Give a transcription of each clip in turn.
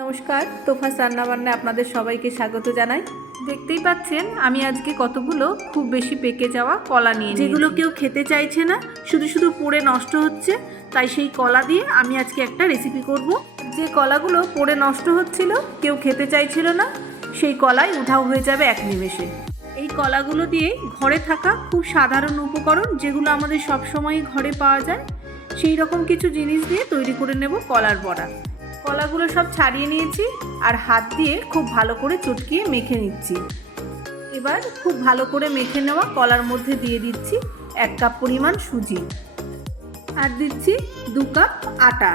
নমস্কার, তোফা রান্না বান্নায় আপনাদের সবাইকে স্বাগত জানাই। দেখতেই পাচ্ছেন আমি আজকে কতগুলো খুব বেশি পেকে যাওয়া কলা নিয়ে যেগুলো কেউ খেতে চাইছে না, শুধু শুধু পড়ে নষ্ট হচ্ছে। তাই সেই কলা দিয়ে আমি আজকে একটা রেসিপি করব। যে কলাগুলো পড়ে নষ্ট হচ্ছিল, কেউ খেতে চাইছিল না, সেই কলাই উধাও হয়ে যাবে এক নিমেষে। এই কলাগুলো দিয়ে ঘরে থাকা খুব সাধারণ উপকরণ, যেগুলো আমাদের সবসময়ই ঘরে পাওয়া যায়, সেই রকম কিছু জিনিস দিয়ে তৈরি করে নেব কলার বড়া। কলাগুলো সব ছাড়িয়ে নিয়েছি আর হাত দিয়ে খুব ভালো করে চটকিয়ে মেখে নিচ্ছি। এবার খুব ভালো করে মেখে নেওয়া কলার মধ্যে দিয়ে দিচ্ছি 1 কাপ পরিমাণ সুজি, আর দিচ্ছি 2 কাপ আটা।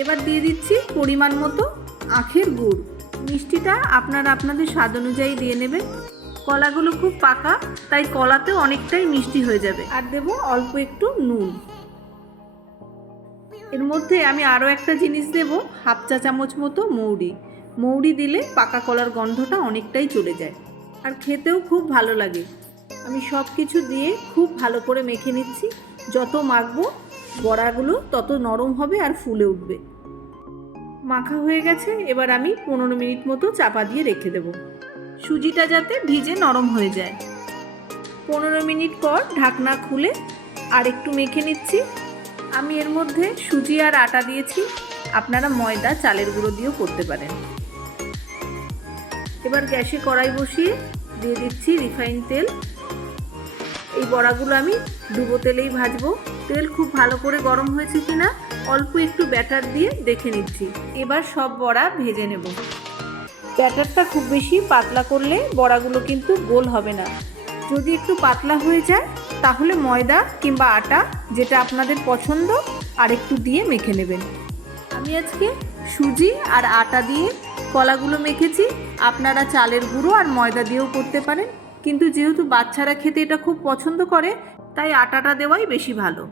এবার দিয়ে দিচ্ছি পরিমাণ মতো আখের গুড়। মিষ্টিটা আপনারা আপনাদের স্বাদ অনুযায়ী দিয়ে নেবেন। কলাগুলো খুব পাকা, তাই কলাতেও অনেকটাই মিষ্টি হয়ে যাবে। আর দেব অল্প একটু নুন। এর মধ্যে আমি আরও একটা জিনিস দেব, 1/2 চা চামচ মতো মৌরি। মৌরি দিলে পাকা কলার গন্ধটা অনেকটাই চলে যায়, আর খেতেও খুব ভালো লাগে। আমি সব কিছু দিয়ে খুব ভালো করে মেখে নিচ্ছি। যত মাখবো বড়াগুলো তত নরম হবে আর ফুলে উঠবে। মাখা হয়ে গেছে, এবার আমি 15 মিনিট মতো চাপা দিয়ে রেখে দেব, সুজিটা যাতে ভিজে নরম হয়ে যায়। 15 মিনিট পর ঢাকনা খুলে আর একটু মেখে নিচ্ছি। আমি এর মধ্যে সুজি আর আটা দিয়েছি, আপনারা ময়দা চালের গুঁড়ো দিয়েও করতে পারেন। এবার গ্যাসে কড়াই বসিয়ে দিয়ে দিচ্ছি রিফাইন তেল। এই বড়াগুলো আমি ডুবো তেলেই ভাজবো। তেল খুব ভালো করে গরম হয়েছে কিনা অল্প একটু ব্যাটার দিয়ে দেখে নিচ্ছি। এবার সব বড়া ভেজে নেব। ব্যাটারটা খুব বেশি পাতলা করলে বড়াগুলো কিন্তু গোল হবে না। যদি একটু পাতলা হয়ে যায় তাহলে ময়দা কিংবা আটা, যেটা আপনাদের পছন্দ, আর একটু দিয়ে মেখে নেবেন। আমি আজকে সুজি আর আটা দিয়ে কলাগুলো মেখেছি। আপনারা চালের গুঁড়ো আর ময়দা দিয়েও করতে পারেন, কিন্তু যেহেতু বাচ্চারা খেতে এটা খুব পছন্দ করে, তাই আটাটা দেওয়াই বেশি ভালো।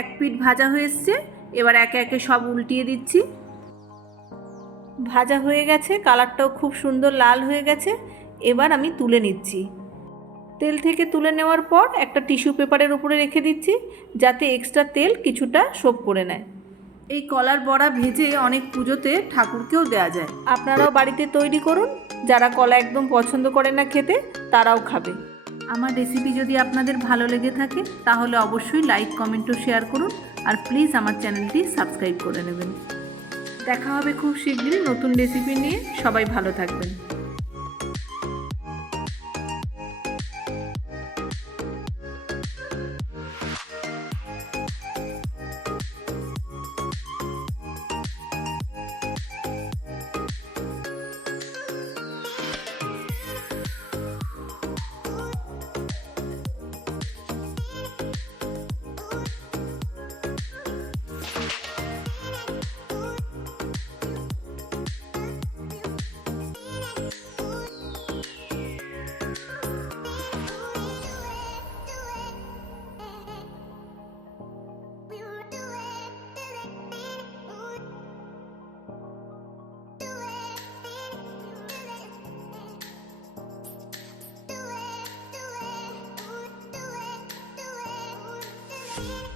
এক পিঠ ভাজা হয়ে এসছে, এবার একে একে সব উল্টিয়ে দিচ্ছি। ভাজা হয়ে গেছে, কালারটাও খুব সুন্দর লাল হয়ে গেছে। এবার আমি তুলে নিচ্ছি। তেল থেকে তুলে নেওয়ার পর একটা টিস্যু পেপারের উপরে রেখে দিচ্ছি, যাতে এক্সট্রা তেল কিছুটা সোপ করে নেয়। এই কলার বড়া ভেজে অনেক পুজোতে ঠাকুরকেও দেওয়া যায়। আপনারাও বাড়িতে তৈরি করুন। যারা কলা একদম পছন্দ করে না খেতে, তারাও খাবে। আমার রেসিপি যদি আপনাদের ভালো লেগে থাকে তাহলে অবশ্যই লাইক, কমেন্ট ও শেয়ার করুন। আর প্লিজ আমার চ্যানেলটি সাবস্ক্রাইব করে নেবেন। দেখা হবে খুব শীঘ্রই নতুন রেসিপি নিয়ে। সবাই ভালো থাকবেন। Do it.